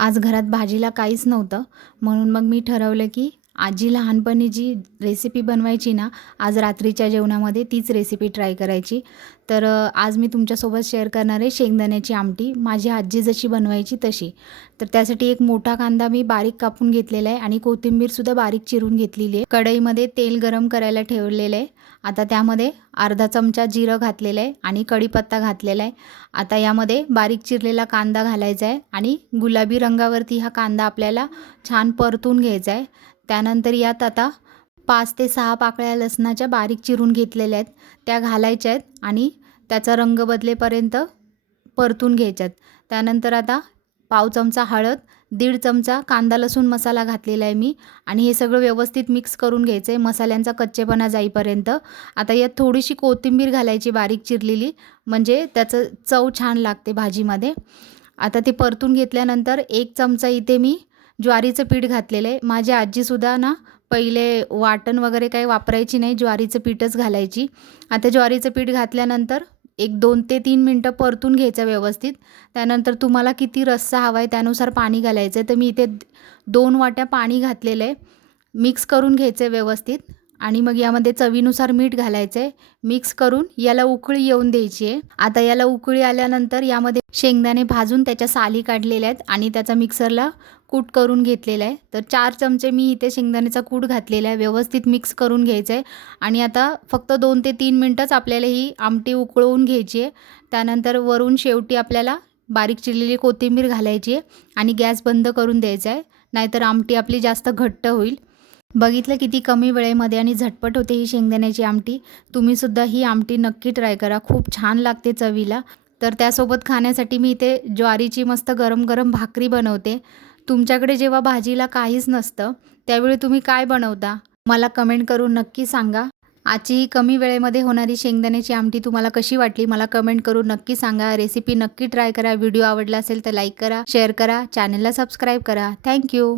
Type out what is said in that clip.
आज घरात भाजीला काहीच नव्हतं. म्हणून मग मी ठरवलं की आजी लहानपणी जी रेसिपी बनवायची ना आज रात्रीच्या जेवणामध्ये तीच रेसिपी ट्राय करायची. तर आज मी तुमच्यासोबत शेअर करणार आहे शेंगदाण्याची आमटी. माझी आजी जशी बनवायची तशी. तर त्यासाठी एक मोठा कांदा मी बारीक कापून घेतलेला आहे आणि कोथिंबीरसुद्धा बारीक चिरून घेतलेली आहे. कढईमध्ये तेल गरम करायला ठेवलेलं आहे. आता त्यामध्ये अर्धा चमचा जिरं घातलेलं आहे आणि कढीपत्ता घातलेला आहे. आता यामध्ये बारीक चिरलेला कांदा घालायचा आहे आणि गुलाबी रंगावरती हा कांदा आपल्याला छान परतून घ्यायचा आहे. त्यानंतर यात आता पाच ते सहा पाकळ्या लसणाच्या बारीक चिरून घेतलेल्या आहेत. त्या घालायच्या आहेत आणि त्याचा रंग बदलेपर्यंत परतून घ्यायच्यात त्यानंतर आता पाव चमचा हळद दीड चमचा कांदा लसूण मसाला घातलेला आहे मी आणि हे सगळं व्यवस्थित मिक्स करून घ्यायचं आहे मसाल्यांचा कच्चेपणा जाईपर्यंत. आता यात थोडीशी कोथिंबीर घालायची बारीक चिरलेली म्हणजे त्याचं चव छान लागते भाजीमध्ये. आता ते परतून घेतल्यानंतर एक चमचा इथे मी ज्वारीचं पीठ घातलेलं आहे. माझी आजीसुद्धा ना पहिले वाटण वगैरे काही वापरायची नाही ज्वारीचं पीठच घालायची. आता ज्वारीचं पीठ घातल्यानंतर एक दोन ते तीन मिनटं परतून घ्यायचं व्यवस्थित. त्यानंतर तुम्हाला किती रस्सा हवा आहे त्यानुसार पाणी घालायचं आहे तर मी इथे दोन वाट्या पाणी घातलेलं आहे. मिक्स करून घ्यायचं आहे व्यवस्थित. आणि मग यामध्ये चवीनुसार मीठ घालायचं आहे मिक्स करून याला उकळी येऊन द्यायची आहे. आता याला उकळी आल्यानंतर यामध्ये शेंगदाणे भाजून त्याच्या साली काढलेल्या आहेत आणि त्याचा मिक्सरला कूट करून घेतलेला आहे. तर चार चमचे मी इथे शेंगदाण्याचा कूट घातलेला आहे. व्यवस्थित मिक्स करून घ्यायचं आहे. आणि आता फक्त दोन ते तीन मिनटंच आपल्याला ही आमटी उकळवून घ्यायची आहे. त्यानंतर वरून शेवटी आपल्याला बारीक चिरलेली कोथिंबीर घालायची आहे आणि गॅस बंद करून द्यायचा आहे. नाहीतर आमटी आपली जास्त घट्ट होईल. बघितलं किती कमी वेळेमध्ये आणि झटपट होते ही शेंगदाण्याची आमटी. तुम्हीसुद्धा ही आमटी नक्की ट्राय करा. खूप छान लागते चवीला. तर त्यासोबत खाण्यासाठी मी इथे ज्वारीची मस्त गरम गरम भाकरी बनवते. तुमच्याकडे जेव्हा भाजीला काहीच नसतं त्यावेळी तुम्ही काय बनवता? मला कमेंट करून नक्की सांगा. आजची ही कमी वेळेमध्ये होणारी शेंगदाण्याची आमटी तुम्हाला कशी वाटली मला कमेंट करून नक्की सांगा. रेसिपी नक्की ट्राय करा. व्हिडिओ आवडला असेल तर लाईक करा शेअर करा. चॅनलला सबस्क्राईब करा. थँक्यू